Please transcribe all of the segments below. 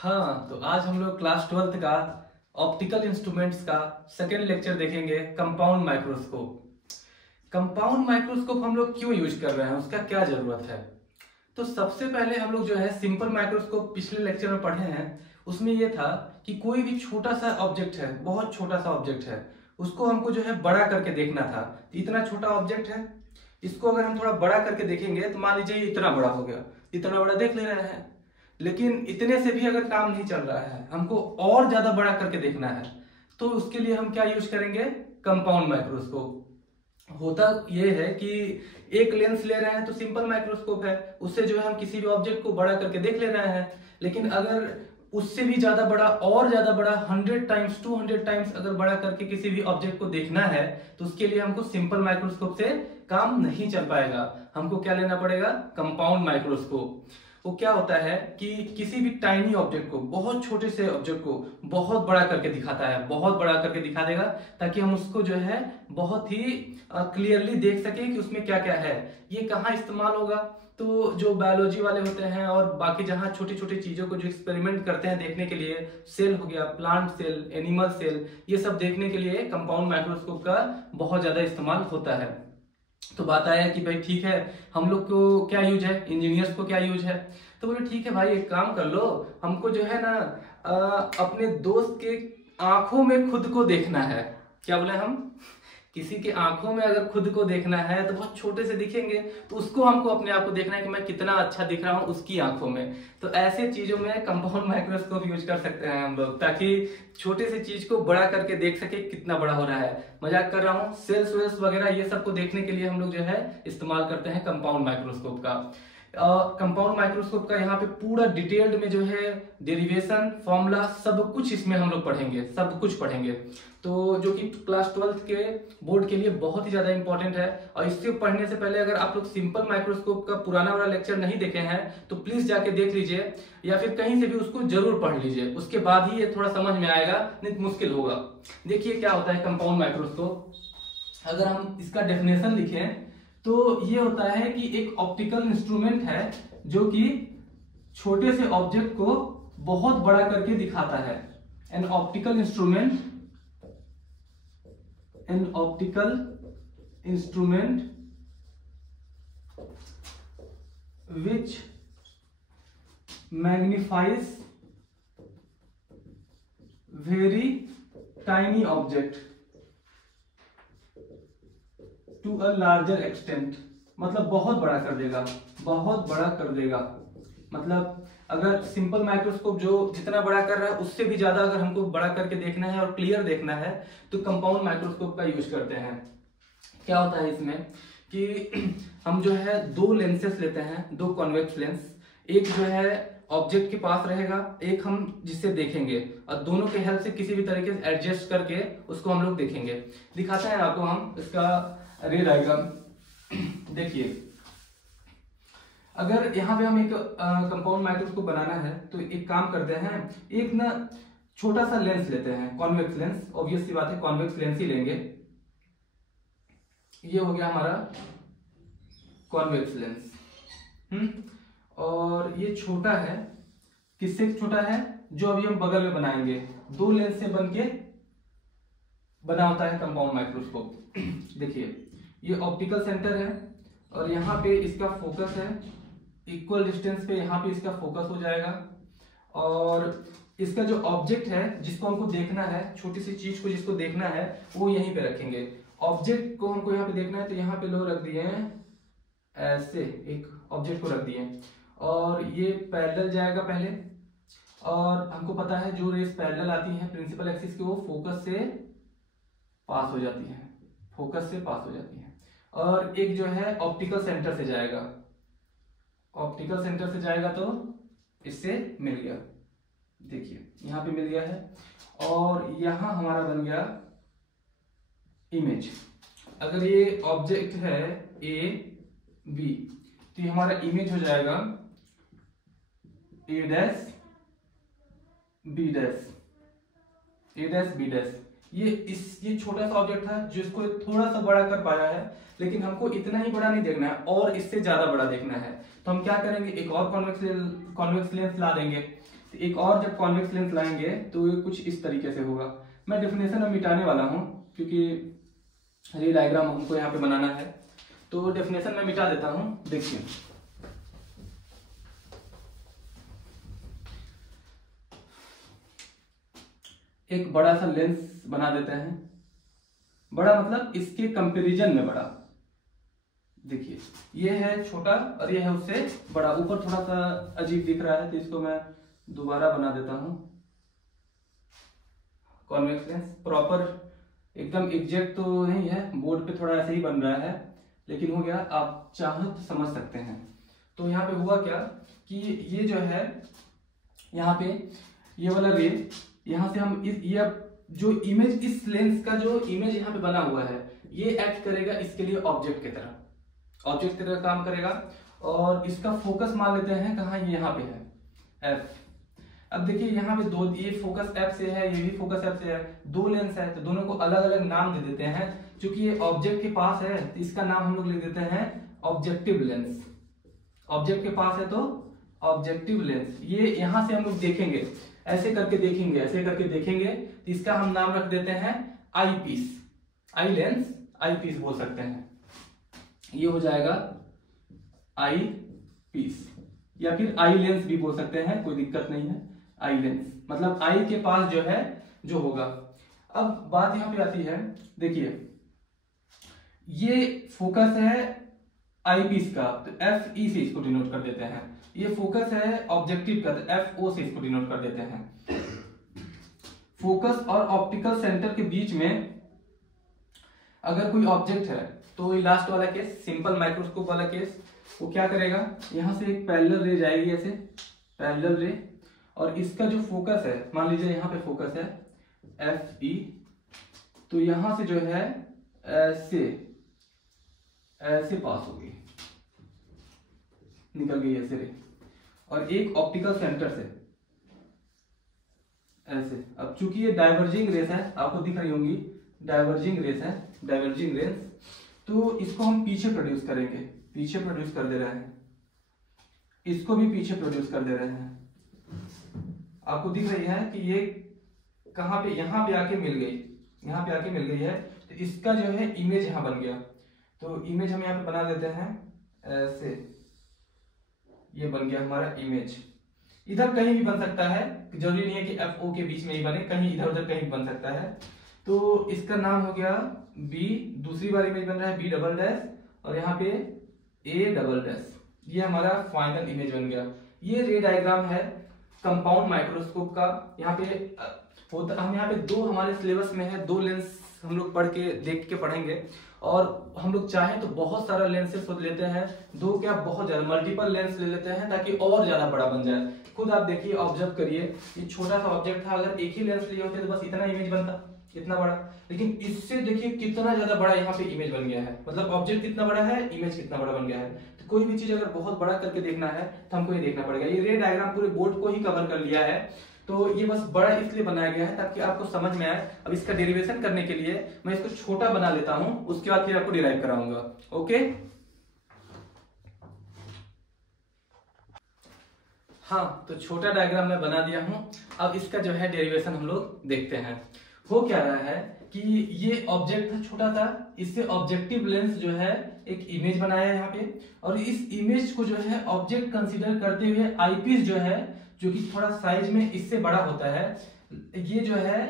हाँ, तो आज हम लोग क्लास 12th का ऑप्टिकल इंस्ट्रूमेंट्स का सेकेंड लेक्चर देखेंगे, कंपाउंड माइक्रोस्कोप। कंपाउंड माइक्रोस्कोप हम लोग क्यों यूज कर रहे हैं, उसका क्या जरूरत है। तो सबसे पहले हम लोग जो है सिंपल माइक्रोस्कोप पिछले लेक्चर में पढ़े हैं। उसमें यह था कि कोई भी छोटा सा ऑब्जेक्ट है, बहुत छोटा सा ऑब्जेक्ट है, उसको हमको जो है बड़ा करके देखना था। इतना छोटा ऑब्जेक्ट है, इसको अगर हम थोड़ा बड़ा करके देखेंगे तो मान लीजिए इतना बड़ा हो गया, इतना बड़ा देख ले रहे हैं। लेकिन इतने से भी अगर काम नहीं चल रहा है, हमको और ज्यादा बड़ा करके देखना है, तो उसके लिए हम क्या यूज करेंगे, कंपाउंड माइक्रोस्कोप। होता यह है कि एक लेंस ले रहे हैं तो सिंपल माइक्रोस्कोप है, उससे जो है हम किसी भी ऑब्जेक्ट को बड़ा करके देख ले रहे हैं। लेकिन अगर उससे भी ज्यादा बड़ा, और ज्यादा बड़ा, 100 टाइम्स 200 टाइम्स अगर बड़ा करके किसी भी ऑब्जेक्ट को देखना है, तो उसके लिए हमको सिंपल माइक्रोस्कोप से काम नहीं चल पाएगा। हमको क्या लेना पड़ेगा, कंपाउंड माइक्रोस्कोप। वो क्या होता है कि किसी भी टाइनी ऑब्जेक्ट को, बहुत छोटे से ऑब्जेक्ट को बहुत बड़ा करके दिखाता है, बहुत बड़ा करके दिखा देगा, ताकि हम उसको जो है बहुत ही क्लियरली देख सके कि उसमें क्या क्या है। ये कहाँ इस्तेमाल होगा, तो जो बायोलॉजी वाले होते हैं और बाकी जहाँ छोटी छोटी चीजों को जो एक्सपेरिमेंट करते हैं देखने के लिए, सेल हो गया, प्लांट सेल, एनिमल सेल, ये सब देखने के लिए कंपाउंड माइक्रोस्कोप का बहुत ज्यादा इस्तेमाल होता है। तो बात आया कि भाई ठीक है, हम लोग को क्या यूज है, इंजीनियर्स को क्या यूज है। तो बोले ठीक है भाई, एक काम कर लो, हमको जो है ना अपने दोस्त के आंखों में खुद को देखना है। क्या बोले हम, किसी के आंखों में अगर खुद को देखना है तो बहुत छोटे से दिखेंगे, तो उसको हमको अपने आप को देखना है कि मैं कितना अच्छा दिख रहा हूँ उसकी आंखों में। तो ऐसे चीजों में कंपाउंड माइक्रोस्कोप यूज कर सकते हैं हम लोग, ताकि छोटे से चीज को बड़ा करके देख सके कितना बड़ा हो रहा है। मजाक कर रहा हूँ, सेल्स वेल्स वगैरह ये सब को देखने के लिए हम लोग जो है इस्तेमाल करते हैं कंपाउंड माइक्रोस्कोप का। कंपाउंड माइक्रोस्कोप का यहाँ पे पूरा डिटेल्ड में जो है डेरिवेशन, फॉर्मूला, सब कुछ इसमें हम लोग पढ़ेंगे, सब कुछ पढ़ेंगे। तो जो कि क्लास 12th के बोर्ड के लिए बहुत ही ज्यादा इंपॉर्टेंट है। और इससे पढ़ने से पहले अगर आप लोग सिंपल माइक्रोस्कोप का पुराना वाला लेक्चर नहीं देखे हैं तो प्लीज जाके देख लीजिए, या फिर कहीं से भी उसको जरूर पढ़ लीजिए, उसके बाद ही ये थोड़ा समझ में आएगा, नहीं तो मुश्किल होगा। देखिए क्या होता है कंपाउंड माइक्रोस्कोप। अगर हम इसका डेफिनेशन लिखें तो ये होता है कि एक ऑप्टिकल इंस्ट्रूमेंट है जो कि छोटे से ऑब्जेक्ट को बहुत बड़ा करके दिखाता है। An optical instrument, an optical instrument which magnifies very tiny object to a larger extent। मतलब बहुत बड़ा कर देगा, बहुत बड़ा कर देगा। मतलब अगर सिंपल माइक्रोस्कोप जो जितना बड़ा कर रहा है उससे भी ज्यादा अगर हमको बड़ा करके देखना है और क्लियर देखना है तो कंपाउंड माइक्रोस्कोप का यूज करते हैं। क्या होता है इसमें कि हम जो है दो लेंसेस लेते हैं, दो कॉन्वेक्स लेंस। एक जो है ऑब्जेक्ट के पास रहेगा, एक हम जिससे देखेंगे, और दोनों के हेल्प से किसी भी तरीके से एडजस्ट करके उसको हम लोग देखेंगे। दिखाते हैं आपको हम इसका रे डायग्राम। देखिए, अगर यहाँ पे हम एक कंपाउंड माइक्रोस्कोप बनाना है तो एक काम करते हैं, एक ना छोटा सा लेंस लेते हैं, कॉन्वेक्स लेंस। ऑब्वियस सी बात है, कॉन्वेक्स लेंस ही लेंगे। ये हो गया हमारा कॉन्वेक्स लेंस। और ये छोटा है, किससे छोटा है, जो अभी हम बगल में बनाएंगे, दो लेंस से बनके बना होता है कंपाउंड माइक्रोस्कोप। देखिए, ये ऑप्टिकल सेंटर है और यहाँ पे इसका फोकस है, इक्वल डिस्टेंस पे यहाँ पे इसका फोकस हो जाएगा। और इसका जो ऑब्जेक्ट है जिसको हमको देखना है, छोटी सी चीज को जिसको देखना है, वो यहीं पे रखेंगे। ऑब्जेक्ट को हमको यहाँ पे देखना है तो यहाँ पे लोग रख दिए हैं, ऐसे एक ऑब्जेक्ट को रख दिए, और ये पैरेलल जाएगा पहले। और हमको पता है जो रेस पैरेलल आती है प्रिंसिपल एक्सिस की, वो फोकस से पास हो जाती है, फोकस से पास हो जाती है। और एक जो है ऑप्टिकल सेंटर से जाएगा, ऑप्टिकल सेंटर से जाएगा तो इससे मिल गया। देखिए यहाँ पे मिल गया है, और यहाँ हमारा बन गया इमेज। अगर ये ऑब्जेक्ट है ए बी, तो ये हमारा इमेज हो जाएगा ए डैश बी डैश, ए डैश बी डैश। ये छोटा सा ऑब्जेक्ट था जिसको थोड़ा सा बड़ा कर पाया है, लेकिन हमको इतना ही बड़ा नहीं देखना है और इससे ज्यादा बड़ा देखना है। तो हम क्या करेंगे, एक और कॉन्वेक्स लेंस ला देंगे। तो एक और जब कॉन्वेक्स लेंस लाएंगे तो ये कुछ इस तरीके से होगा। मैं डेफिनेशन में मिटाने वाला हूँ क्योंकि ये डायग्राम हमको यहाँ पे बनाना है, तो डेफिनेशन में मिटा देता हूँ। देखिए एक बड़ा सा लेंस बना देते हैं, बड़ा मतलब इसके कंपैरिजन में बड़ा। देखिए ये है छोटा और ये है उससे बड़ा, ऊपर थोड़ा सा अजीब दिख रहा है तो इसको मैं दोबारा बना देता हूं। कॉन्वेक्स लेंस प्रॉपर एकदम एग्जैक्ट तो नहीं है, बोर्ड पे थोड़ा ऐसे ही बन रहा है, लेकिन हो गया, आप चाहो तो समझ सकते हैं। तो यहाँ पे हुआ क्या कि ये जो है यहाँ पे ये वाला रे, यहाँ से हम ये जो इमेज, इस लेंस का जो इमेज यहाँ पे बना हुआ है ये एक्ट करेगा इसके लिए ऑब्जेक्ट की तरह, ऑब्जेक्ट की तरह काम करेगा। और इसका फोकस मान लेते हैं कहाँ, ये यहाँ पे है एफ। अब देखिए यहाँ पे दो, ये फोकस एफ से है, ये भी फोकस एफ से है, दो लेंस है तो दोनों को अलग अलग नाम दे देते हैं। क्योंकि ये ऑब्जेक्ट के पास है तो इसका नाम हम लोग लिख देते हैं ऑब्जेक्टिव लेंस। ऑब्जेक्ट के पास है तो ऑब्जेक्टिव लेंस। ये यहाँ से हम लोग देखेंगे, ऐसे करके देखेंगे, ऐसे करके देखेंगे तो इसका हम नाम रख देते हैं आई पीस, आई लेंस, आई पीस बोल सकते हैं। ये हो जाएगा आई पीस या फिर आई लेंस भी बोल सकते हैं, कोई दिक्कत नहीं है। आई लेंस मतलब आई के पास जो है जो होगा। अब बात यहां पे आती है, देखिए ये फोकस है आई पीस का तो एफ ई से इसको डिनोट कर देते हैं। ये फोकस है ऑब्जेक्टिव का तो एफ ओ से इसको डिनोट कर देते हैं। फोकस और ऑप्टिकल सेंटर के बीच में अगर कोई ऑब्जेक्ट है तो ये लास्ट वाला केस, सिंपल माइक्रोस्कोप वाला केस, वो क्या करेगा, यहां से एक पैरेलल रे जाएगी, ऐसे पैरेलल रे, और इसका जो फोकस है, मान लीजिए यहां पे फोकस है एफ ई, तो यहां से जो है ऐसे ऐसे पास होगी, निकल गई ऐसे रे, और एक ऑप्टिकल सेंटर से ऐसे। अब चूंकि ये डाइवर्जिंग रेस है, आपको दिख रही होंगी डाइवर्जिंग रेस है, डाइवर्जिंग रेस, तो इसको हम पीछे प्रोड्यूस करेंगे, पीछे प्रोड्यूस कर दे रहे हैं, इसको भी पीछे प्रोड्यूस कर दे रहे हैं। आपको दिख रही है कि ये कहां पे, यहां पे आके मिल गई, यहां पे आके मिल गई है, तो इसका जो है इमेज यहां बन गया। तो इमेज हम यहां पे बना देते हैं ऐसे, ये बन गया हमारा इमेज। इधर कहीं भी बन सकता है, जरूरी नहीं है कि एफ ओ के बीच में ही बने, कहीं इधर उधर कहीं बन सकता है। तो इसका नाम हो गया बी, दूसरी बार इमेज बन रहा है बी डबल डैश, और यहाँ पे ए डबल डैश, ये हमारा फाइनल इमेज बन गया। ये रे डायग्राम है कंपाउंड माइक्रोस्कोप का। यहाँ पे होता, हम यहाँ पे दो हमारे सिलेबस में है, दो लेंस हम लोग पढ़ के देख के पढ़ेंगे, और हम लोग चाहें तो बहुत सारा लेंसेस लेते हैं, दो क्या बहुत ज्यादा मल्टीपल लेंस ले लेते हैं ताकि और ज्यादा बड़ा बन जाए। खुद आप देखिए, ऑब्जर्व करिए, ये छोटा सा ऑब्जेक्ट था, अगर एक ही लेंस लिए होते तो बस इतना इमेज बनता, इतना बड़ा, लेकिन इससे देखिए कितना ज्यादा बड़ा यहाँ पे इमेज बन गया है। मतलब ऑब्जेक्ट कितना बड़ा है, इमेज कितना बड़ा बन गया है। तो कोई भी चीज अगर बहुत बड़ा करके देखना है तो हमको ये देखना पड़ेगा। ये रे डायग्राम पूरे बोर्ड को ही कवर कर लिया है, तो ये बस बड़ा इसलिए बनाया गया है ताकि आपको समझ में आए। अब इसका डेरिवेशन करने के लिए मैं इसको छोटा बना लेता हूं, उसके बाद फिर आपको डिराइव कराऊंगा। ओके, हाँ, तो छोटा डायग्राम मैं बना दिया हूं। अब इसका जो है डेरिवेशन हम लोग देखते हैं। हो क्या रहा है कि ये ऑब्जेक्ट था छोटा सा, इससे ऑब्जेक्टिव लेंस जो है एक इमेज बनाया है यहाँ पे, और इस इमेज को जो है ऑब्जेक्ट कंसीडर करते हुए आईपीस जो है, जो कि थोड़ा साइज में इससे बड़ा होता है, ये जो है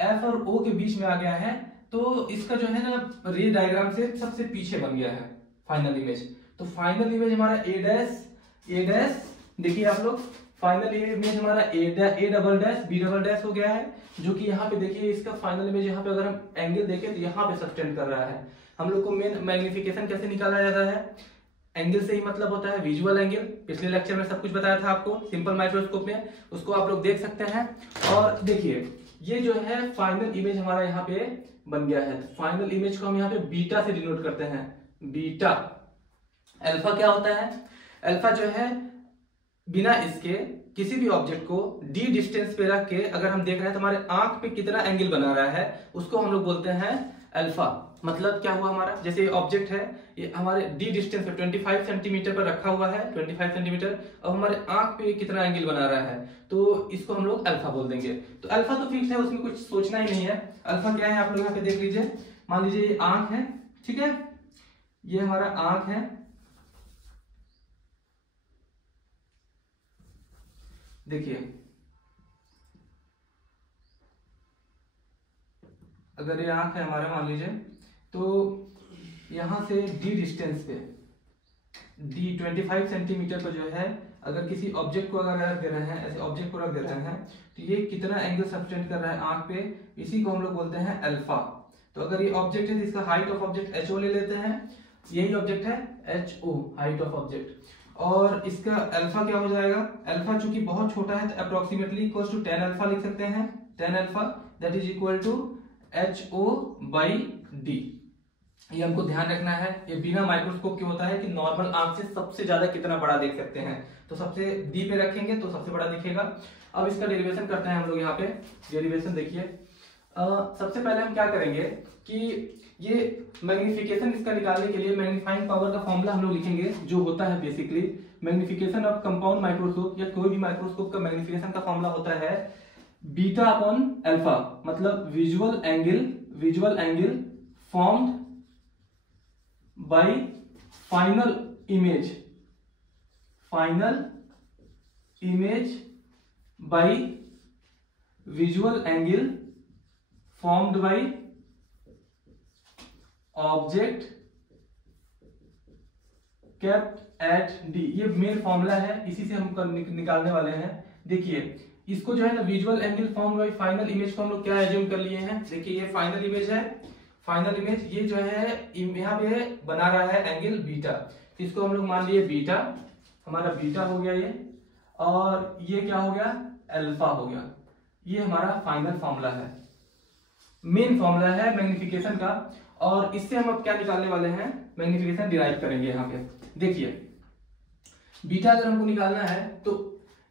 एफ और ओ के बीच में आ गया है। तो इसका जो है ना रे डायग्राम से सबसे पीछे बन गया है फाइनल इमेज। तो फाइनल इमेज हमारा ए डैश, देखिए आप लोग, फाइनल इमेज हमारा A double dash B double dash हो गया है, जो कि यहाँ पे देखिए इसका फाइनल इमेज यहाँ पे अगर हम एंगल देखें तो यहाँ पे सब्टेंड कर रहा है। हम लोग को मेन मैग्निफिकेशन कैसे निकाला जाता है, एंगल से ही मतलब होता है विजुअल एंगल। पिछले लेक्चर में सब कुछ बताया था आपको सिंपल माइक्रोस्कोप में, उसको आप लोग देख सकते हैं। और देखिए ये जो है फाइनल इमेज हमारा यहाँ पे बन गया है। फाइनल इमेज को हम यहाँ पे बीटा से डिनोट करते हैं, बीटा। अल्फा क्या होता है, अल्फा जो है बिना इसके किसी भी ऑब्जेक्ट को डी डिस्टेंस पे रख के अगर हम देख रहे हैं तो हमारे आंख पे कितना एंगल बना रहा है, उसको हम लोग बोलते हैं अल्फा। मतलब क्या हुआ हमारा, जैसे ऑब्जेक्ट है ये हमारे डी डिस्टेंस पे 25 सेंटीमीटर पर रखा हुआ है, 25 सेंटीमीटर। अब हमारे आंख पे कितना एंगल बना रहा है, तो इसको हम लोग अल्फा बोल देंगे। तो अल्फा तो फिक्स है, उसमें कुछ सोचना ही नहीं है। अल्फा क्या है आप लोग यहाँ पे देख लीजिए, मान लीजिए ये आंख है, ठीक है, ये हमारा आंख है, देखिए अगर ये आंख है हमारा मान लीजिए, तो यहां से डी डिस्टेंस पे डी 25 सेंटीमीटर पर जो है अगर किसी ऑब्जेक्ट को अगर रख दे रहे हैं, ऐसे ऑब्जेक्ट को रख दे रहे हैं, तो ये कितना एंगल सब्टेंड कर रहा है आंख पे, इसी को हम लोग बोलते हैं अल्फा। तो अगर ये ऑब्जेक्ट है तो इसका height of object H O ले लेते हैं, यही ऑब्जेक्ट है H O, height of object, और इसका अल्फा क्या हो जाएगा, अल्फा चूंकि बहुत छोटा है तो अप्रोक्सीमेटली इक्वल टू 10 अल्फा लिख सकते हैं, 10 alpha that is equal to H O by D. ये हमको ध्यान रखना है, ये बिना माइक्रोस्कोप के होता है कि नॉर्मल आंख से सबसे ज्यादा कितना बड़ा देख सकते हैं, तो सबसे डी पे रखेंगे तो सबसे बड़ा दिखेगा। अब इसका डेरिवेशन करते हैं हम लोग, यहाँ पे डेरिवेशन देखिए। सबसे पहले हम क्या करेंगे कि ये मैग्निफिकेशन इसका निकालने के लिए मैग्नीफाइंग पावर का फॉर्मूला हम लोग लिखेंगे, जो होता है basically magnification of compound microscope या कोई भी माइक्रोस्कोप का मैग्निफिकेशन का फॉर्मूला होता है बीटा अपॉन अल्फा, मतलब visual angle formed by final image by visual angle formed by object kept at D. ये मेन फॉर्मूला है, इसी से हम निकालने वाले हैं। देखिए इसको जो है ना visual angle form by final image को हम लोग क्या एज्यूम कर लिए हैं, देखिए ये फाइनल इमेज है, फाइनल इमेज ये जो है यहाँ पे बना रहा है एंगल बीटा, इसको हम लोग मान लिए बीटा, हमारा बीटा हो गया ये, और ये क्या हो गया अल्फा हो गया। ये हमारा फाइनल फॉर्मूला है, मेन फॉर्मूला है मैग्निफिकेशन का। और इससे हम अब क्या निकालने वाले हैं, मैग्निफिकेशन डिराइव करेंगे। यहाँ पे देखिए बीटा अगर हमको निकालना है तो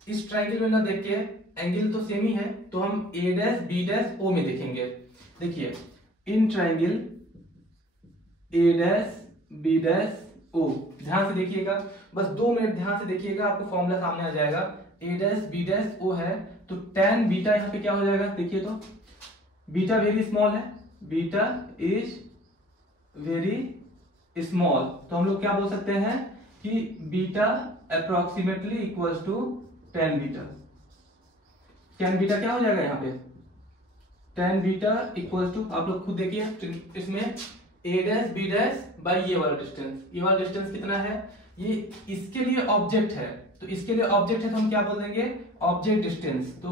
इस ट्राइंगल में ना देख के, एंगल तो सेम ही है, तो हम A dash B dash O में देखेंगे। देखिए in triangle A dash B dash O, ध्यान से देखिएगा, बस 2 मिनट ध्यान से देखिएगा, आपको फॉर्मूला सामने आ जाएगा। ए डैश बी डैश ओ है तो tan बीटा यहाँ पे क्या हो जाएगा, देखिए तो बीटा वेरी स्मॉल है, बीटा इज वेरी स्मॉल, तो हम लोग क्या बोल सकते हैं कि beta approximately equals to tan beta. tan beta क्या हो जाएगा यहाँ पे, tan बीटा इक्वल्स टू, आप लोग खुद देखिए इसमें a dash b dash by ये वाला डिस्टेंस, ये वाला डिस्टेंस कितना है, ये इसके लिए ऑब्जेक्ट है, तो इसके लिए ऑब्जेक्ट है तो हम क्या बोल देंगे ऑब्जेक्ट डिस्टेंस। तो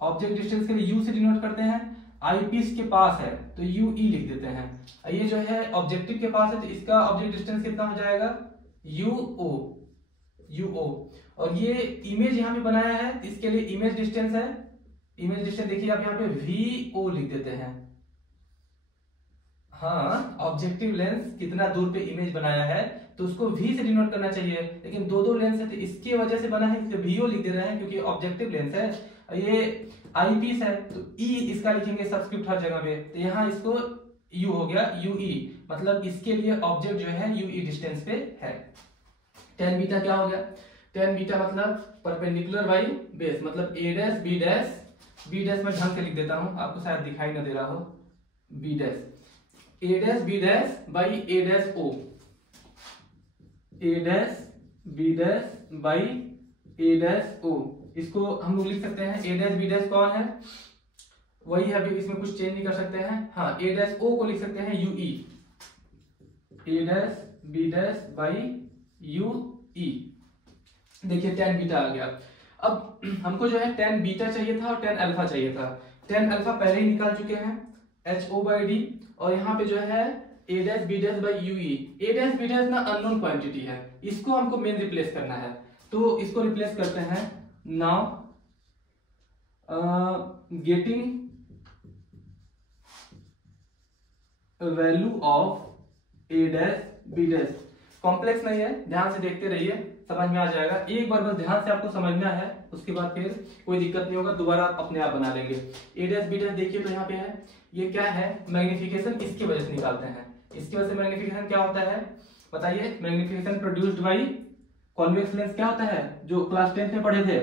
ऑब्जेक्ट डिस्टेंस के लिए u से डिनोट करते हैं, आई पीस के पास है तो यू ई लिख देते हैं, ये जो है ऑब्जेक्टिव के पास है तो इसका ऑब्जेक्ट डिस्टेंस कितना हो जाएगा यू ओ, और ये इमेज यहाँ पे बनाया है इसके लिए इमेज डिस्टेंस है, इमेज डिस्टेंस देखिए आप यहाँ पे वी ओ लिख देते हैं। हाँ ऑब्जेक्टिव लेंस कितना दूर पे इमेज बनाया है तो उसको v से डिनोट करना चाहिए, लेकिन दो लेंस है तो इसकी वजह से बना है, इसलिए वीओ लिख दे रहे हैं क्योंकि ऑब्जेक्टिव लेंस है, ये आई पीस है तो ई इसका लिखेंगे सब्स्क्रिप्ट हर जगह पे, तो यहाँ इसको u हो गया यू ई, मतलब इसके लिए ऑब्जेक्ट जो है यू ई डिस्टेंस पे है। tan बीटा क्या हो गया, tan बीटा मतलब परपेंडिकुलर बाई बेस, मतलब a dash b dash, b dash में ढंग से लिख देता हूं आपको शायद दिखाई ना दे रहा हो, b dash a dash b dash by a dash o, a dash b dash by a dash o, इसको हम लोग लिख सकते हैं a डैश b डैश कौन है वही है, अभी इसमें कुछ चेंज नहीं कर सकते हैं। हाँ a डैश o को लिख सकते हैं you E, a dash b dash by U ई। देखिए tan बीटा आ गया। अब हमको जो है tan बीटा चाहिए था और tan अल्फा चाहिए था, tan अल्फा पहले ही निकाल चुके हैं एच ओ बाई डी, और यहाँ पे जो है a dash B dash by U E, a dash B dash ना अननोन क्वांटिटी है, इसको हमको मेन रिप्लेस करना है, तो इसको रिप्लेस करते हैं। Now getting value of a dash B dash, complex नहीं है, ध्यान से देखते रहिए, समझ में आ जाएगा। एक बार बस ध्यान से आपको समझना है, उसके बाद फिर कोई दिक्कत नहीं होगा, दोबारा आप अपने आप बना लेंगे। ए डैश बी डैश देखिए तो यहाँ पे है, ये क्या है, मैग्निफिकेशन इसकी वजह से निकालते हैं। इसकी वजह से मैग्निफिकेशन क्या होता है बताइए, magnification produced by convex lens क्या होता है, जो क्लास 10th में पढ़े थे,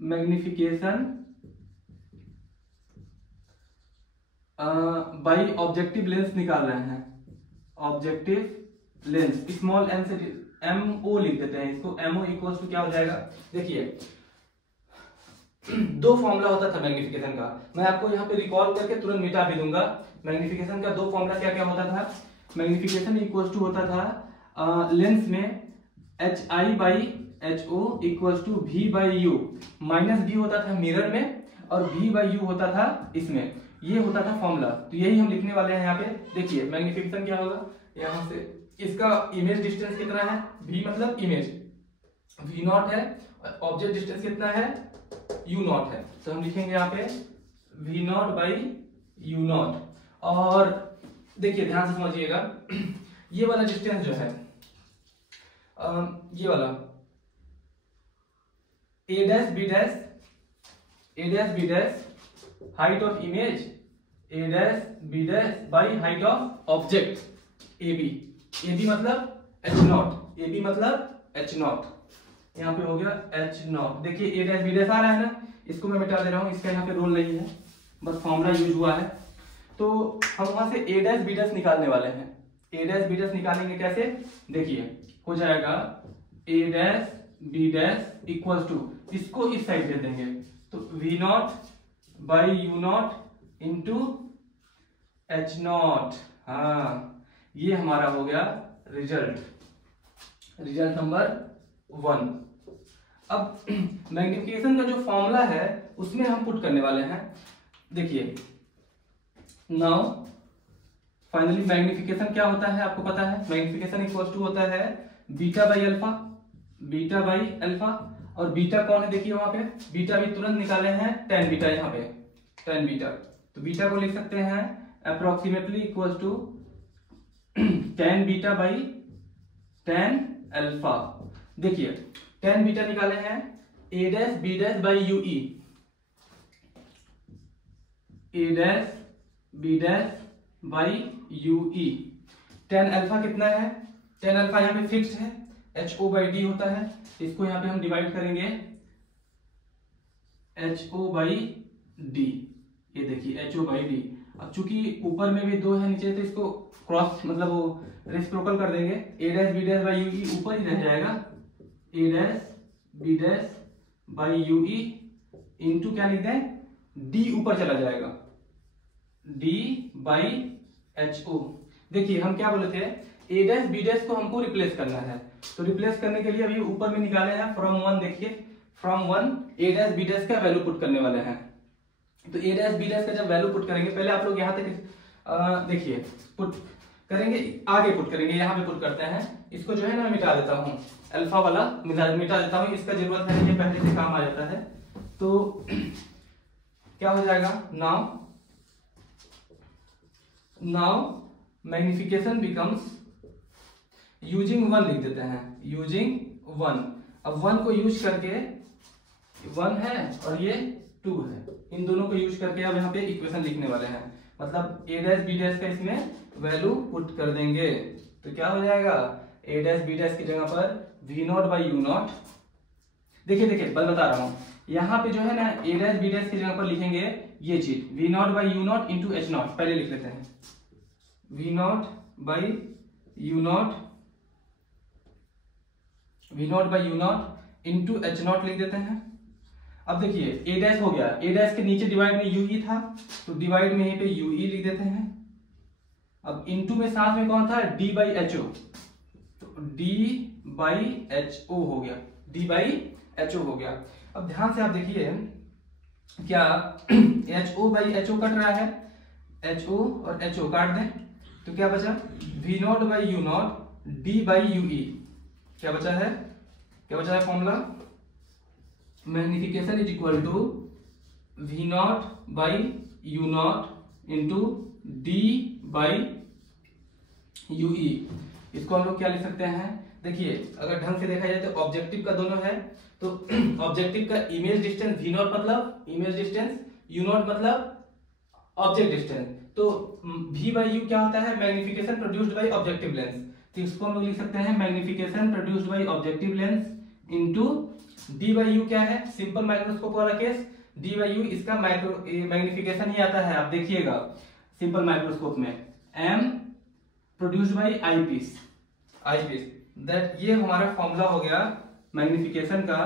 मैग्निफिकेशन बाई ऑब्जेक्टिव लेंस निकाल रहे हैं, ऑब्जेक्टिव लेंस, स्मॉल एम से MO लिख देते हैं इसको, MO इक्वल्स टू क्या हो जाएगा, देखिए दो फॉर्मूला होता था मैग्निफिकेशन का, मैं आपको यहाँ पे रिकॉल करके तुरंत मिटा भी दूंगा। मैग्निफिकेशन का दो फॉर्मूला क्या क्या होता था, मैग्निफिकेशन इक्वल्स टू होता था लेंस में HI/HO equals to V/U, -V होता था मिरर में और V/U होता था इसमें, ये होता था फॉर्मूला। तो यही हम लिखने वाले हैं यहाँ पे। देखिए मैग्निफिकेशन क्या होगा, यहाँ से इसका इमेज डिस्टेंस कितना है, V मतलब इमेज, V0 है, ऑब्जेक्ट डिस्टेंस कितना है, U0 है, तो हम लिखेंगे यहाँ पे V0/U0। और देखिए ध्यान से समझिएगा, ये वाला डिस्टेंस जो है, ये वाला A dash B dash height of image, A dash B dash by height of object AB मतलब H0, AB मतलब H0, यहाँ पे हो गया H0। देखिए A डैश B डैश आ रहा है ना, इसको मैं मिटा दे रहा हूँ, इसका यहाँ पे रोल नहीं है, बस फॉर्मूला यूज हुआ है। तो हम वहां से A डैश B डैश निकालने वाले हैं। A डैश B डैश निकालेंगे कैसे, देखिए हो जाएगा A dash B dash equals to, इसको इस साइड दे देंगे तो V0/U0 इंटू H0। हाँ, ये हमारा हो गया रिजल्ट नंबर 1। अब मैग्निफिकेशन का जो फॉर्मूला है उसमें हम पुट करने वाले हैं। देखिए नाउ फाइनली मैग्निफिकेशन क्या होता है आपको पता है, मैग्निफिकेशन इक्वल्स टू होता है बीटा/अल्फा, और बीटा कौन है देखिए वहां पे, बीटा भी तुरंत निकाले हैं, tan बीटा, यहाँ पे tan बीटा, तो बीटा को लिख सकते हैं approximately equals to tan beta by tan alpha. देखिए tan बीटा निकाले हैं A dash B dash by UE, A dash B dash by UE। tan alpha कितना है, tan अल्फा यहाँ पे फिक्स है, HO/D होता है, इसको यहाँ पे हम डिवाइड करेंगे HO/D, ये देखिए HO/D। अब चूंकि ऊपर में भी 2 है नीचे, तो इसको क्रॉस मतलब वो रेसिप्रोकल कर देंगे, A dash B dash by UE ऊपर ही रह जाएगा, A dash B dash by UE into क्या लिखते हैं, D ऊपर चला जाएगा, D/HO। देखिए हम क्या बोले थे, A डैश B डैश को हमको रिप्लेस करना है, तो रिप्लेस करने के लिए अभी ऊपर में निकाले हैं फ्रॉम 1, देखिए from 1 A dash B dash का वैल्यू पुट करने वाले हैं। तो A डैश B डैश का जब वैल्यू पुट करेंगे, पहले आप लोग यहाँ तक देखिए पुट करेंगे, आगे पुट करेंगे, यहाँ पे पुट करते हैं, इसको जो है ना मैं मिटा देता हूँ, अल्फा वाला मिटा देता हूँ, इसका जरूरत है, ये पहले से काम आ जाता है। तो क्या हो जाएगा, नाउ मैग्निफिकेशन बिकम्स, यूजिंग 1 लिख देते हैं, यूजिंग 1। अब 1 को यूज करके, 1 है और ये 2 है, इन दोनों को यूज करके अब यहाँ पे इक्वेशन लिखने वाले हैं, मतलब A डैश B डैश का इसमें वैल्यू पुट कर देंगे, तो क्या हो जाएगा, A डैश B डैश की जगह पर V0/U0। देखिए बल बता रहा हूँ, यहाँ पे जो है ना A डैश B डैश की जगह पर लिखेंगे ये चीज V0/U0 इंटू H0, पहले लिख लेते हैं V0/U0 इंटू H0 लिख देते हैं। अब देखिए A डैश हो गया, A डैश के नीचे डिवाइड में UE था, तो डिवाइड में यहीं पे UE लिख देते हैं। अब इंटू में साथ में कौन था, D/HO, तो D/HO हो गया, D/HO हो गया। अब ध्यान से आप देखिए क्या HO/HO कट रहा है, HO और HO काट दें तो क्या बचा, V0/U0 D/UE, क्या बचा है formula, magnification is equal to V0/U0 into D/UE। इसको हम लोग क्या लिख सकते हैं, देखिए अगर ढंग से देखा जाए तो ऑब्जेक्टिव का दोनों है, तो ऑब्जेक्टिव का इमेज डिस्टेंस v नॉट मतलब इमेज डिस्टेंस, u नॉट मतलब ऑब्जेक्ट डिस्टेंस। तो v बाई यू क्या होता है, magnification produced by objective lens. तो इसको हम लोग लिख सकते हैं magnification produced by objective lens into d by U क्या है, सिंपल माइक्रोस्कोप वाला केस, d बाई यू इसका मैग्निफिकेशन ही आता है, आप देखिएगा सिंपल माइक्रोस्कोप में m produced by eyepiece, that ये हमारा फॉर्मूला हो गया मैग्निफिकेशन का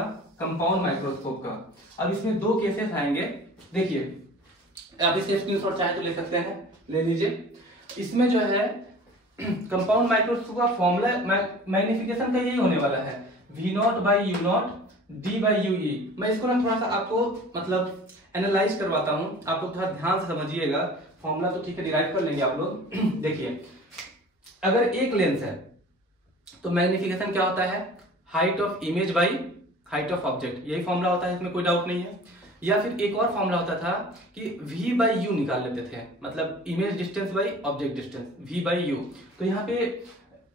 कंपाउंड माइक्रोस्कोप का। अब इसमें दो केसेस आएंगे, देखिए आप इसके स्क्रीनशॉट चाहे तो ले सकते हैं, ले लीजिए। इसमें जो है कंपाउंड माइक्रोस्कोप का फॉर्मूला मैग्निफिकेशन का यही होने वाला है, v not by you not d by U ई। मैं इसको ना थोड़ा सा आपको मतलब एनालाइज करवाता हूँ, आपको थोड़ा ध्यान से समझिएगा। फॉर्मूला तो ठीक है डिराइव कर लेंगे आप लोग। देखिए अगर एक लेंस है तो मैग्निफिकेशन क्या होता है, height of image by height of object, यही फॉर्मूला होता है, इसमें कोई डाउट नहीं है। या फिर एक और फॉर्मूला होता था कि v बाई यू निकाल लेते थे, मतलब image distance by object distance, v by you. तो यहाँ पे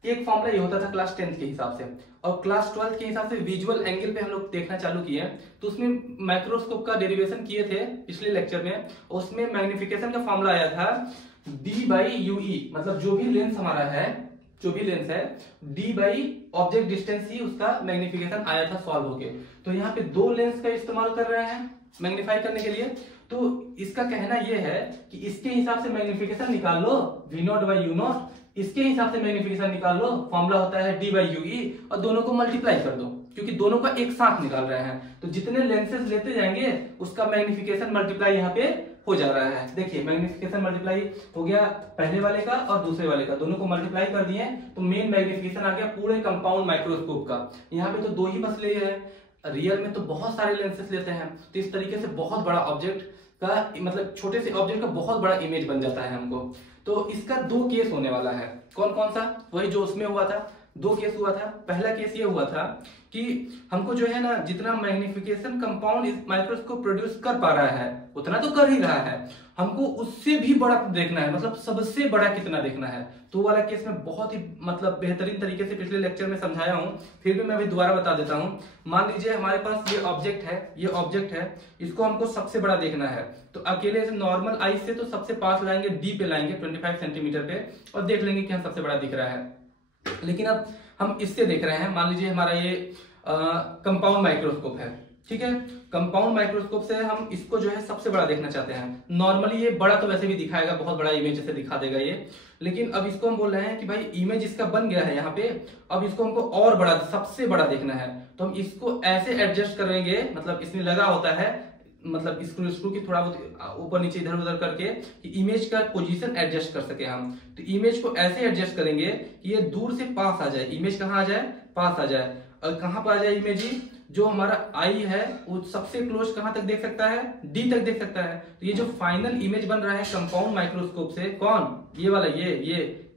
एक फॉर्मूला ये होता था क्लास 10th के हिसाब से, और क्लास 12th के हिसाब से विजुअल एंगल पे हम लोग देखना चालू किए, तो उसमें माइक्रोस्कोप का डेरिवेशन किए थे पिछले लेक्चर में। उसमें मैग्निफिकेशन का फॉर्मूला आया था d बाई यू ई, मतलब जो भी लेंस हमारा है, जो भी लेंस है, d बाई ऑब्जेक्ट डिस्टेंस ही उसका मैग्निफिकेशन आया था सॉल्व होके। तो यहाँ पे दो लेंस का इस्तेमाल कर रहे हैं मैग्नीफाई करने के लिए, तो इसका कहना यह है कि इसके हिसाब से मैग्निफिकेशन निकाल लो v not by you not, इसके हिसाब से मैग्निफिकेशन निकाल लो, फॉर्मूला होता है d बाई यू ई, और दोनों को मल्टीप्लाई कर दो, क्योंकि दोनों का एक साथ निकाल रहे हैं। तो जितने लेंसेज लेते जाएंगे उसका मैग्निफिकेशन मल्टीप्लाई यहाँ पे हो जा रहा है। देखिए मैग्निफिकेशन मल्टीप्लाई हो गया पहले वाले का और दूसरे वाले का, दोनों को मल्टीप्लाई कर दिए तो मेन मैग्निफिकेशन आ गया पूरे कंपाउंड माइक्रोस्कोप का। यहाँ पे तो दो ही बस लिए हैं, रियल में तो बहुत सारे लेंसेज लेते हैं, तो इस तरीके से बहुत बड़ा ऑब्जेक्ट का मतलब छोटे से ऑब्जेक्ट का बहुत बड़ा इमेज बन जाता है हमको। तो इसका दो केस होने वाला है, कौन कौन सा, वही जो उसमें हुआ था, दो केस हुआ था। पहला केस ये हुआ था कि हमको जो है ना जितना मैग्निफिकेशन कंपाउंड माइक्रोस्कोप प्रोड्यूस कर पा रहा है उतना तो कर ही रहा है, हमको उससे भी बड़ा देखना है, मतलब सबसे बड़ा कितना देखना है। तो वाला केस में बहुत ही मतलब बेहतरीन तरीके से पिछले लेक्चर में समझाया हूं, फिर भी मैं अभी दोबारा बता देता हूं। मान लीजिए हमारे पास ये ऑब्जेक्ट है, ये ऑब्जेक्ट है, इसको हमको सबसे बड़ा देखना है, तो अकेले से नॉर्मल आई से तो सबसे पास लाएंगे, डी पे लाएंगे 25 सेंटीमीटर पे, और देख लेंगे कि हम सबसे बड़ा दिख रहा है। लेकिन अब हम इससे देख रहे हैं, मान लीजिए हमारा ये कंपाउंड माइक्रोस्कोप है, ठीक है, कंपाउंड माइक्रोस्कोप से हम इसको जो है सबसे बड़ा देखना चाहते हैं। नॉर्मली ये बड़ा तो वैसे भी दिखाएगा, बहुत बड़ा इमेज से दिखा देगा ये, लेकिन अब इसको हम बोल रहे हैं कि भाई इमेज इसका बन गया है यहाँ पे, अब इसको हमको और बड़ा सबसे बड़ा देखना है, तो हम इसको ऐसे एडजस्ट करेंगे, मतलब इसमें लगा होता है, मतलब स्क्रू की थोड़ा बहुत ऊपर नीचे इधर उधर करके कि इमेज का पोजीशन एडजस्ट कर सके हम। तो इमेज को ऐसे एडजस्ट करेंगे कि ये दूर से पास आ जाए, इमेज कहाँ आ जाए, पास आ जाए। और कहाँ पर आ जाए इमेज, जो हमारा आई है वो सबसे क्लोज कहाँ तक देख सकता है, डी तक देख सकता है। तो ये जो फाइनल इमेज बन रहा है कंपाउंड माइक्रोस्कोप से, कौन, ये वाला,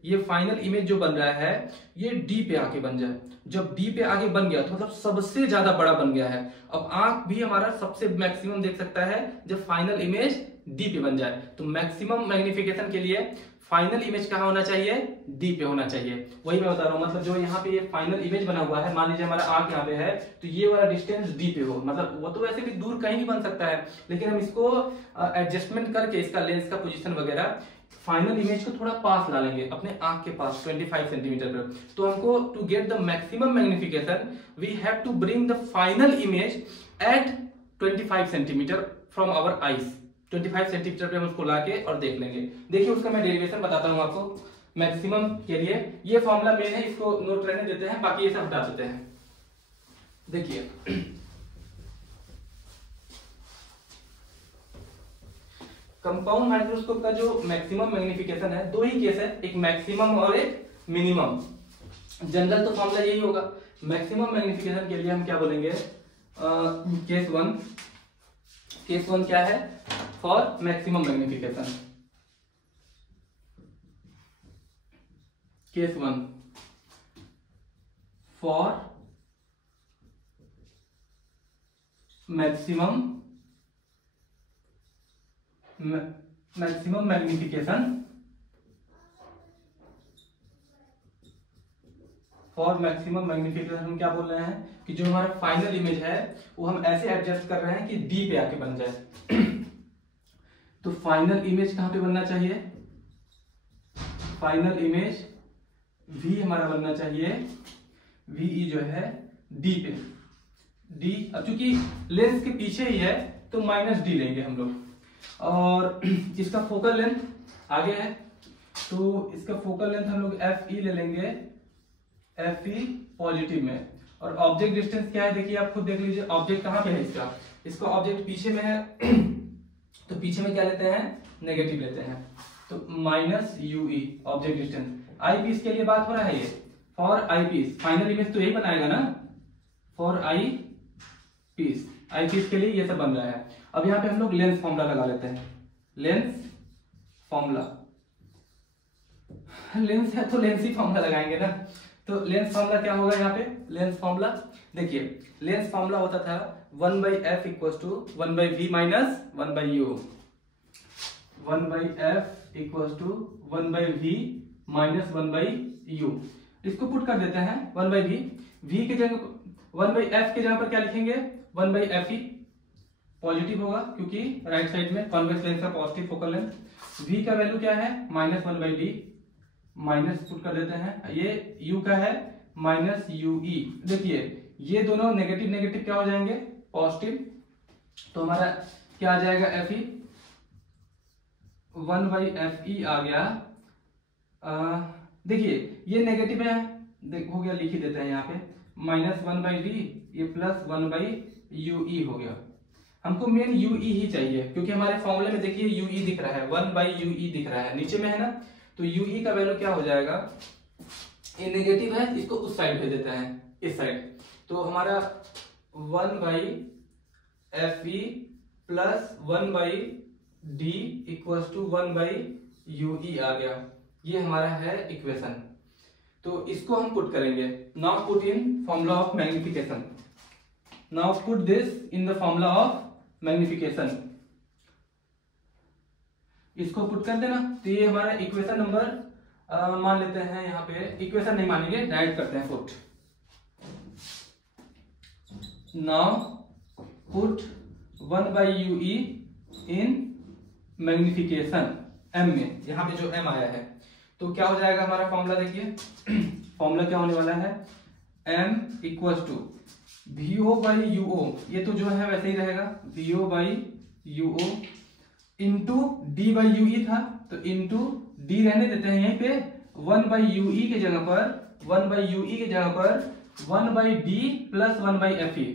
ये फाइनल इमेज जो बन रहा है ये डी पे आके बन जाए। जब डी पे आगे बन गया तो मतलब सबसे ज्यादा बड़ा बन गया है। अब आंख भी हमारा सबसे मैक्सिमम देख सकता है जब फाइनल इमेज डी पे बन जाए। तो मैक्सिमम मैग्निफिकेशन के लिए फाइनल इमेज कहाँ होना चाहिए, डी पे होना चाहिए। वही मैं बता रहा हूँ, मतलब जो यहाँ पे ये फाइनल इमेज बना हुआ है, मान लीजिए हमारा आंख यहाँ पे है, तो ये वाला डिस्टेंस डी पे हो, मतलब वो तो वैसे भी दूर कहीं भी बन सकता है, लेकिन हम इसको एडजस्टमेंट करके इसका लेंस का पोजीशन वगैरह फाइनल इमेज को थोड़ा पास ला लेंगे अपने आंख के पास 25 सेंटीमीटर पर। तो हमको to get the maximum magnification we have to bring the final image at 25 centimetre from our eyes. 25 centimetre पे हम उसको लाके और देख लेंगे। देखिए उसका मैं डेरिवेशन बताता हूँ आपको मैक्सिमम के लिए। ये फॉर्मूला मेन है, इसको नोट रहने देते हैं, बाकी ये सब हटा देते हैं। देखिए कंपाउंड माइक्रोस्कोप का जो मैक्सिमम मैग्निफिकेशन है, दो ही केस है, एक मैक्सिमम और एक मिनिमम। जनरल तो फॉर्मूला यही होगा। मैक्सिमम मैग्निफिकेशन के लिए हम क्या बोलेंगे, केस वन क्या है, for maximum magnification, case one for maximum magnification for maximum magnification हम क्या बोल रहे हैं कि जो हमारा फाइनल इमेज है वो हम ऐसे एडजस्ट कर रहे हैं कि डी पे आके बन जाए। तो फाइनल इमेज कहां पे बनना चाहिए, फाइनल इमेज वी हमारा बनना चाहिए, वी जो है डी पे, डी। अब चूंकि लेंस के पीछे ही है तो माइनस डी लेंगे हम लोग, और इसका फोकल लेंथ आगे है तो इसका फोकल लेंथ हम लोग एफ ई ले लेंगे, एफ ई पॉजिटिव में। और ऑब्जेक्ट डिस्टेंस क्या है देखिए, आप खुद देख लीजिए ऑब्जेक्ट कहां पे है इसका, इसका ऑब्जेक्ट पीछे में है तो पीछे में क्या लेते हैं, नेगेटिव लेते हैं, तो minus u e object distance. Eye piece के लिए बात हो रहा है ये, for eye piece final image तो यही बनाएगा ना, for eye piece, eye piece के लिए ये सब बन रहा है। अब यहाँ पे हम लोग लेंस फॉर्मूला लगा लेते हैं, लेंस फॉर्मूला, लेंस है तो लेंस ही फॉर्मूला लगाएंगे ना। तो लेंस फॉर्मूला क्या होगा यहाँ पे, लेंस फॉर्मूला देखिए, लेंस फॉर्मूला होता था 1/f equal to 1/v minus 1/u, 1/f equal to 1/v minus 1/u। इसको पुट कर देते हैं 1/v, v के जगह 1/f के जगह पर क्या लिखेंगे 1/fe, पॉजिटिव होगा क्योंकि राइट साइड में कॉन्वेक्स लेंस का पॉजिटिव फोकल लेंथ। v का वैल्यू क्या है माइनस 1/d, माइनस पुट कर देते हैं, ये u का है माइनस ue। देखिए ये दोनों नेगेटिव नेगेटिव क्या हो जाएंगे पॉजिटिव, तो हमारा क्या आ जाएगा fe, 1/fe आ गया। देखिए ये नेगेटिव है, हो गया, लिख ही देते हैं यहाँ पे माइनस 1/d, ये प्लस 1/ue हो गया। हमको मेन ue ही चाहिए क्योंकि हमारे फॉर्मूले में देखिए ue दिख रहा है, 1/ue दिख रहा है नीचे में है ना, तो ue का वैल्यू क्या हो जाएगा, ये नेगेटिव है इसको उस साइड भेज देते हैं, इस साइड, तो हमारा 1/fe plus 1/d equals to 1/ue आ गया। ये हमारा है इक्वेशन, तो इसको हम पुट करेंगे। Now put in formula of magnification, now put this in the formula of magnification, इसको पुट कर देना। तो ये हमारा इक्वेशन नंबर मान लेते हैं, यहाँ पे इक्वेशन नहीं मानेंगे डायरेक्ट करते हैं पुट। नाउ पुट 1/ue इन मैग्निफिकेशन m में, यहाँ पे जो m आया है तो क्या हो जाएगा हमारा फॉर्मूला, देखिए फॉर्मूला क्या होने वाला है, m इक्वल टू VO/UO, ये तो जो है वैसे ही रहेगा, VO/UO इंटू D/UE था तो इंटू D रहने देते हैं यहीं पे, 1/UE के जगह पर 1/UE के जगह पर 1/D plus 1/FE,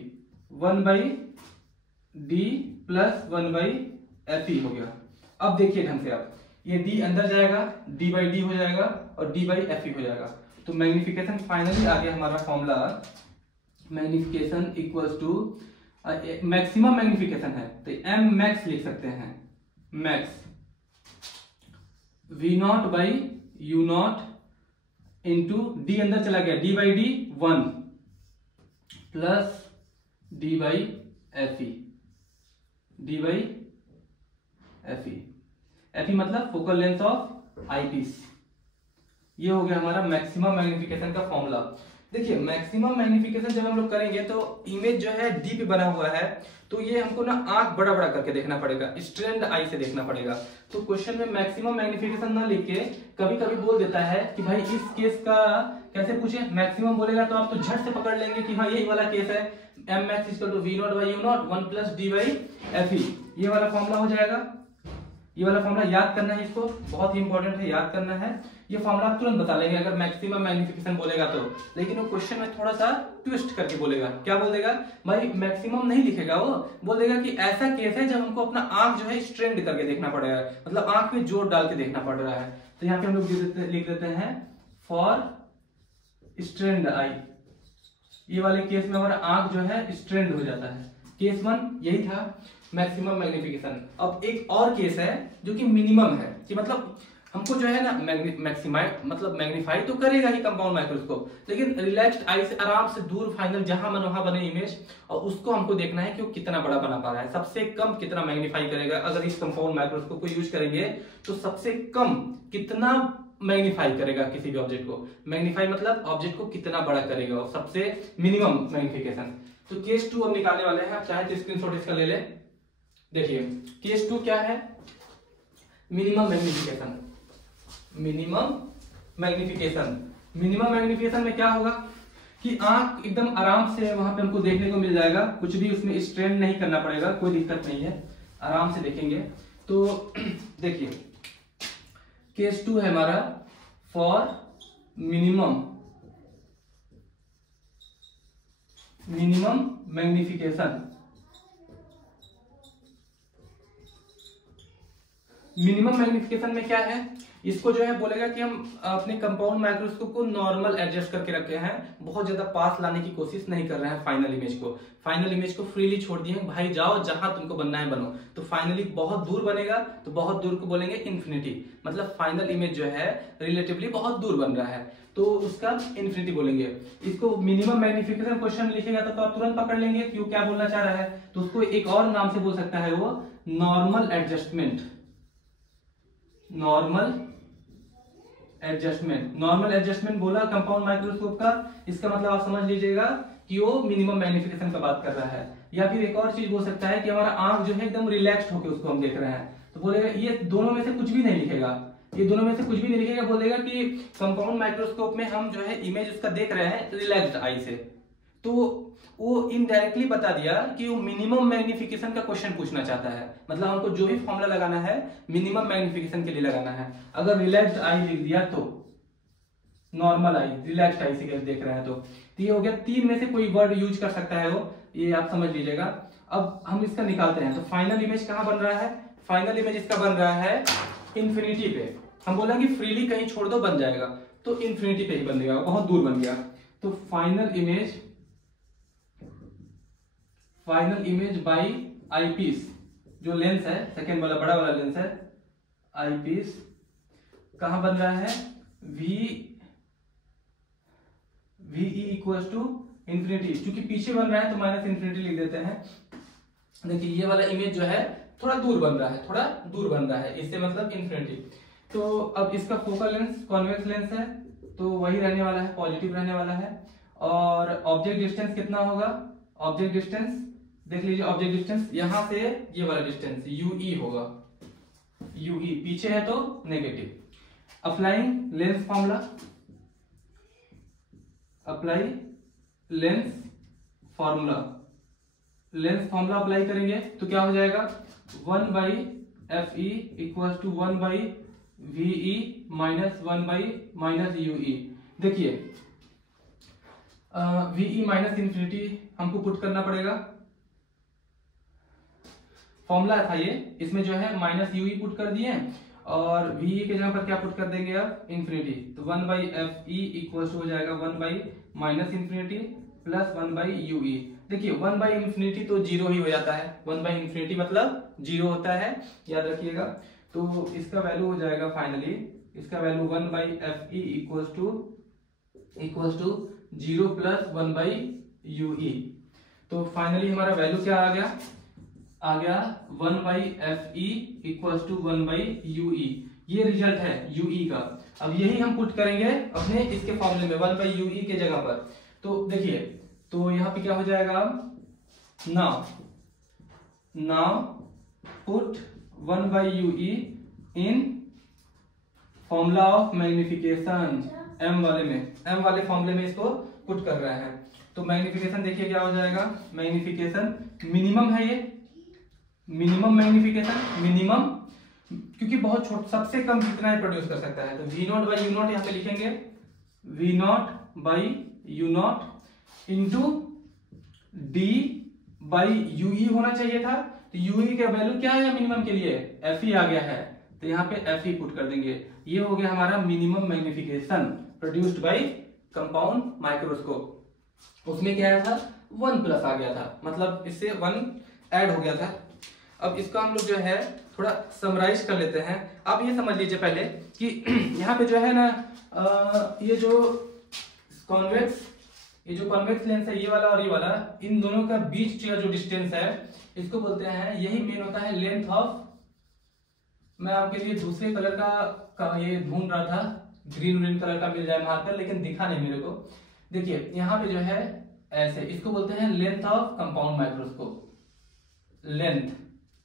1/D plus 1/FE हो गया। अब देखिए ढंग से, आप ये D अंदर जाएगा, D/D हो जाएगा और D/FE हो जाएगा। तो मैग्निफिकेशन फाइनली आ गया हमारा formula, magnification equals to maximum magnification है तो m मैक्स लिख सकते हैं, मैक्स V0/U0 इंटू D अंदर चला गया, D/D 1 प्लस D/FE, FE मतलब focal length of eyepiece. ये हो गया हमारा मैक्सिमम मैग्निफिकेशन का फॉर्मूला। देखिए मैक्सिमम मैग्निफिकेशन जब हम लोग करेंगे तो इमेज जो है डी पे बना हुआ है, तो ये हमको ना आंख बड़ा बड़ा करके देखना पड़ेगा, स्ट्रेंड आई से देखना पड़ेगा। तो क्वेश्चन में मैक्सिमम मैग्निफिकेशन ना लिख के कभी कभी बोल देता है कि भाई इस केस का कैसे पूछे, मैक्सिमम बोलेगा तो आप तो झट से पकड़ लेंगे कि हाँ यही वाला केस है, m max = V0/U0 1 + D/FE, ये वाला फॉर्मूला हो जाएगा। ये वाला फॉर्मूला याद करना है, इसको बहुत ही इंपॉर्टेंट है, याद करना है। ये फॉर्मूला आप तुरंत बता लेंगे अगर मैक्सिमम मैग्निफिकेशन बोलेगा तो, लेकिन वो क्वेश्चन में थोड़ा सा ट्विस्ट करके बोलेगा। क्या बोल देगा भाई, मैक्सिमम नहीं लिखेगा, वो बोल देगा कि ऐसा केस है जब हमको अपना आंख जो है स्ट्रेंड करके देखना पड़ेगा, मतलब आंख पे जोर डाल के देखना पड़ रहा है। तो यहाँ पे हम लोग लिख देते हैं फॉर स्ट्रेंड आई, ये वाले केस में हमारा आंख जो है स्ट्रेंड हो जाता है। केस 1 यही था मैक्सिमम मैग्निफिकेशन। अब एक और केस है जो कि मिनिमम है, कि मतलब हमको जो है ना मैग्नीफाई तो करेगा ही कंपाउंड माइक्रोस्कोप, लेकिन रिलैक्स्ड आई से आराम से दूर फाइनल जहां मन वहां बने इमेज, और उसको हमको देखना है कि वो कितना बड़ा बना पा रहा है, सबसे कम कितना मैग्नीफाई करेगा। अगर इस कंपाउंड माइक्रोस्कोप को यूज करेंगे तो सबसे कम कितना मैग्नीफाई करेगा किसी भी ऑब्जेक्ट को। मैग्नीफाई मतलब ऑब्जेक्ट को कितना बड़ा करेगा, सबसे मिनिमम मैग्नीफिकेशन। तो केस 2 अब निकालने वाले हैं, आप चाहे तो स्क्रीनशॉट इसका ले ले। देखिए केस 2 क्या है, minimum magnification. Minimum magnification, minimum magnification में क्या होगा कि आंख एकदम आराम से वहां पे हमको देखने को मिल जाएगा, कुछ भी उसमें स्ट्रेन नहीं करना पड़ेगा, कोई दिक्कत नहीं है, आराम से देखेंगे। तो देखिए केस 2 है हमारा for minimum magnification. Minimum magnification में क्या है, इसको जो है बोलेगा कि हम अपने कंपाउंड माइक्रोस्कोप को नॉर्मल एडजस्ट करके रखे हैं, बहुत ज्यादा पास लाने की कोशिश नहीं कर रहे हैं फाइनल इमेज को। फाइनल इमेज को फ्रीली छोड़ दिए, भाई जाओ जहां तुमको बनना है बनो। तो फाइनली बहुत दूर बनेगा, तो बहुत दूर को बोलेंगे इन्फिनिटी, मतलब फाइनल इमेज जो है रिलेटिवली बहुत दूर बन रहा है, तो उसका इन्फिनिटी बोलेंगे। इसको मिनिमम मैग्नीफिकेशन क्वेश्चन लिखेगा तो आप तुरंत पकड़ लेंगे क्यों क्या बोलना चाह रहा है। तो उसको एक और नाम से बोल सकता है वो नॉर्मल एडजस्टमेंट। नॉर्मल एडजस्टमेंट बोला कंपाउंड माइक्रोस्कोप का, इसका मतलब आप समझ लीजिएगा कि वो मिनिमम मैग्नीफिकेशन का बात कर रहा है। या फिर एक और चीज बोल सकता है कि हमारा आंख जो है एकदम रिलैक्स्ड होकर उसको हम देख रहे हैं, तो बोलेगा ये दोनों में से कुछ भी नहीं लिखेगा, ये दोनों में से कुछ भी नहीं लिखेगा, बोलेगा कि कंपाउंड माइक्रोस्कोप में हम जो है इमेज उसका देख रहे हैं रिलैक्स्ड आई से। तो वो इनडायरेक्टली बता दिया कि वो मिनिमम मैग्नीफिकेशन का क्वेश्चन पूछना चाहता है, मतलब हमको जो भी फॉर्मूला लगाना है मिनिमम मैग्नीफिकेशन के लिए लगाना है। अगर रिलैक्स्ड आई लिख दिया तो नॉर्मल आई, रिलैक्स्ड आई से देख रहे हैं तो ये हो गया। 3 में से कोई वर्ड यूज कर सकता है वो, ये आप समझ लीजिएगा। अब हम इसका निकालते हैं, तो फाइनल इमेज कहां बन रहा है, फाइनल इमेज इसका बन रहा है इंफिनिटी पे। हम बोलेंगे फ्रीली कहीं छोड़ दो बन जाएगा, तो इंफिनिटी पे ही बनेगा, बहुत दूर बन गया। तो फाइनल इमेज बाई आईपीस, जो लेंस है सेकेंड वाला बड़ा वाला लेंस है आईपीस, कहां बन रहा है वी इक्वल टू इंफिनिटी। क्योंकि पीछे बन रहा है तो माइनस इंफिनिटी लिख देते हैं। देखिए ये वाला इमेज जो है थोड़ा दूर बन रहा है, इससे मतलब इंफिनिटी। तो अब इसका फोकल लेंस कॉन्वेक्स लेंस है, तो वही रहने वाला है, पॉजिटिव रहने वाला है। और ऑब्जेक्ट डिस्टेंस कितना होगा, ऑब्जेक्ट डिस्टेंस देख लीजिए, ऑब्जेक्ट डिस्टेंस यहां से ये वाला डिस्टेंस यूई होगा, यूई पीछे है तो negative. Applying lens formula, apply lens formula apply करेंगे तो क्या हो जाएगा 1/FE equal to 1/VE minus 1/-UE। देखिए VE माइनस इंफिनिटी हमको पुट करना पड़ेगा, फॉर्मूला था ये, इसमें जो है माइनस यूई पुट कर दिए और VE के जगह पर क्या पुट कर देंगे आप इन्फिनिटी। तो 1/FE इक्वल हो जाएगा 1/माइनस इंफिनिटी प्लस 1/UE। देखिए 1/इंफिनिटी तो 0 ही हो जाता है, 1/इंफिनिटी मतलब 0 होता है, याद रखिएगा। तो इसका वैल्यू हो जाएगा फाइनली, इसका value 1/FE equal to 0 plus 1/UE। तो फाइनली हमारा वैल्यू क्या आ गया 1/FE इक्वल टू 1/UE। ये रिजल्ट है UE का। अब यही हम पुट करेंगे अपने इसके फॉर्मूले में 1/UE के जगह पर। तो देखिए तो यहाँ पे क्या हो जाएगा, now put 1/UE in formula of magnification, M वाले फॉर्मूले में इसको पुट कर रहे हैं। तो मैग्निफिकेशन देखिए क्या हो जाएगा, मैग्निफिकेशन मिनिमम है, ये मिनिमम मैग्निफिकेशन, मिनिमम क्योंकि बहुत छोटा, सबसे कम कितना ही प्रोड्यूस कर सकता है। तो V0/U0 यहाँ पे लिखेंगे, V0/U0 इंटू D/UE होना चाहिए था। तो UE का वैल्यू क्या है मिनिमम के लिए, FE आ गया है, तो यहाँ पे FE पुट कर देंगे। ये हो गया हमारा minimum magnification produced by compound microscope. उसमें क्या आया था 1+ आ गया था, मतलब इससे 1 ऐड हो गया था। अब इसका हम लोग जो है थोड़ा समराइज कर लेते हैं। आप ये समझ लीजिए पहले कि यहाँ पे जो है ना ये जो कॉन्वेक्स लेंस है, ये वाला और ये वाला, इन दोनों का बीच का जो डिस्टेंस है इसको बोलते हैं, यही मेन होता है लेंथ ऑफ। मैं आपके लिए दूसरे कलर का ये ढूंढ रहा था, ग्रीन कलर का मिल जाए मार्कर, लेकिन दिखा नहीं मेरे को। देखिए यहाँ पे जो है ऐसे, इसको बोलते हैं length of compound microscope.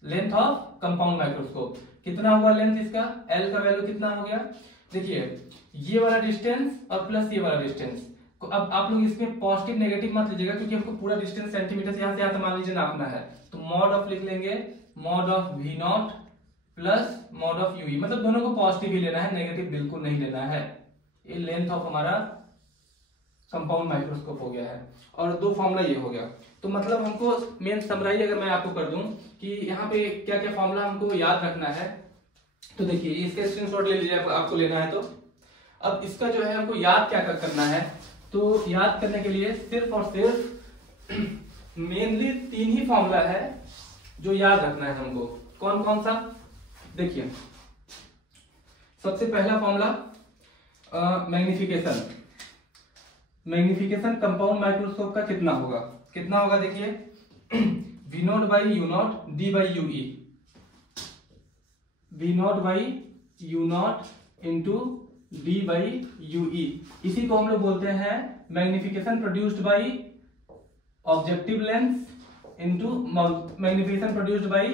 Length of compound microscope कितना हुआ लेंथ इसका, L का वैल्यू कितना हो गया। देखिए ये वाला डिस्टेंस और प्लस ये वाला डिस्टेंस, अब आप लोग इसमें पॉजिटिव नेगेटिव मत लीजिएगा, क्योंकि हमको पूरा डिस्टेंस सेंटीमीटर से यहाँ से यहाँ मान लीजिए नापना है। तो मॉड ऑफ लिख लेंगे, mod of V0 plus mod of UE, मतलब दोनों को पॉजिटिव ही लेना है, नेगेटिव बिल्कुल नहीं लेना है। ये लेंथ ऑफ हमारा कंपाउंड माइक्रोस्कोप हो गया है, और दो फॉर्मूला ये हो गया। तो मतलब हमको मेन समराइज अगर मैं आपको कर दूं कि यहाँ पे क्या क्या फॉर्मूला हमको याद रखना है, तो देखिए इसका स्क्रीनशॉट ले लीजिए आपको लेना है तो। अब इसका जो है हमको याद क्या करना है, तो याद करने के लिए सिर्फ और सिर्फ मेनली 3 ही फॉर्मूला है जो याद रखना है हमको। कौन कौन सा, देखिए सबसे पहला फॉर्मूला मैग्निफिकेशन कंपाउंड माइक्रोस्कोप का कितना होगा देखिए V0 by U0 D by UE, V0 by U0 into D by UE, इसी को हम लोग बोलते हैं magnification produced by objective lens into magnification produced by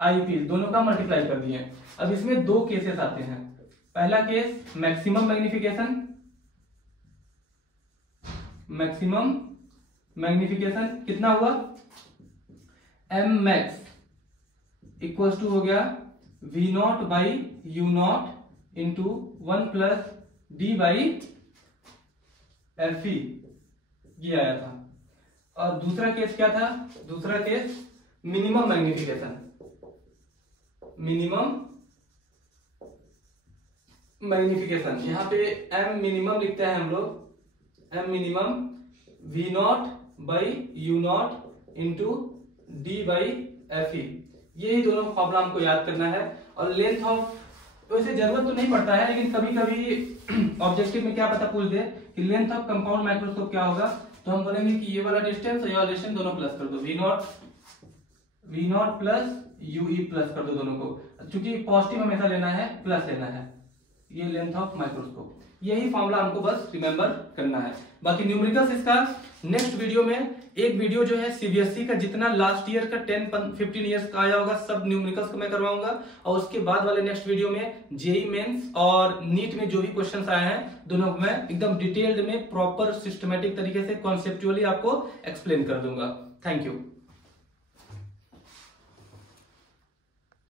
eyepiece, दोनों का मल्टीप्लाई कर दिए। अब इसमें 2 केसेस आते हैं। पहला केस मैक्सिमम मैग्निफिकेशन कितना हुआ, M मैक्स इक्वल्स टू हो गया V0 by U0 into 1 plus D by FE, ये आया था। और दूसरा केस क्या था, दूसरा केस मिनिमम मैग्निफिकेशन, यहाँ पे M मिनिमम लिखते हैं हम लोग, M minimum V0 by U0 into D by FE, यही दोनों फॉर्मूला हमको याद करना है। और लेंथ ऑफ, वैसे जरूरत तो नहीं पड़ता है, लेकिन कभी कभी ऑब्जेक्टिव में क्या पता पूछ दे कि लेंथ ऑफ कंपाउंड माइक्रोस्कोप क्या होगा, तो हम बोलेंगे कि ये वाला डिस्टेंस और ये वाला डिस्टेंस दोनों प्लस कर दो, V0 प्लस UE प्लस कर दो दोनों को, क्योंकि पॉजिटिव हमेशा लेना है, प्लस लेना है। ये लेंथ ऑफ माइक्रोस्कोप, यही फॉर्मूला हमको बस रिमेंबर करना है। बाकी न्यूमेरिकल्स इसका नेक्स्ट वीडियो में, एक वीडियो जो है CBSE का जितना लास्ट ईयर का 10-15 ईयर्स का आया होगा सब न्यूमेरिकल्स को मैं करवाऊंगा, और उसके बाद वाले नेक्स्ट वीडियो में जेईई मेंस और नीट में जो भी क्वेश्चंस आए हैं दोनों को मैं एकदम डिटेल्ड में प्रॉपर सिस्टमेटिक तरीके से कॉन्सेप्चुअली आपको एक्सप्लेन कर दूंगा। Thank you.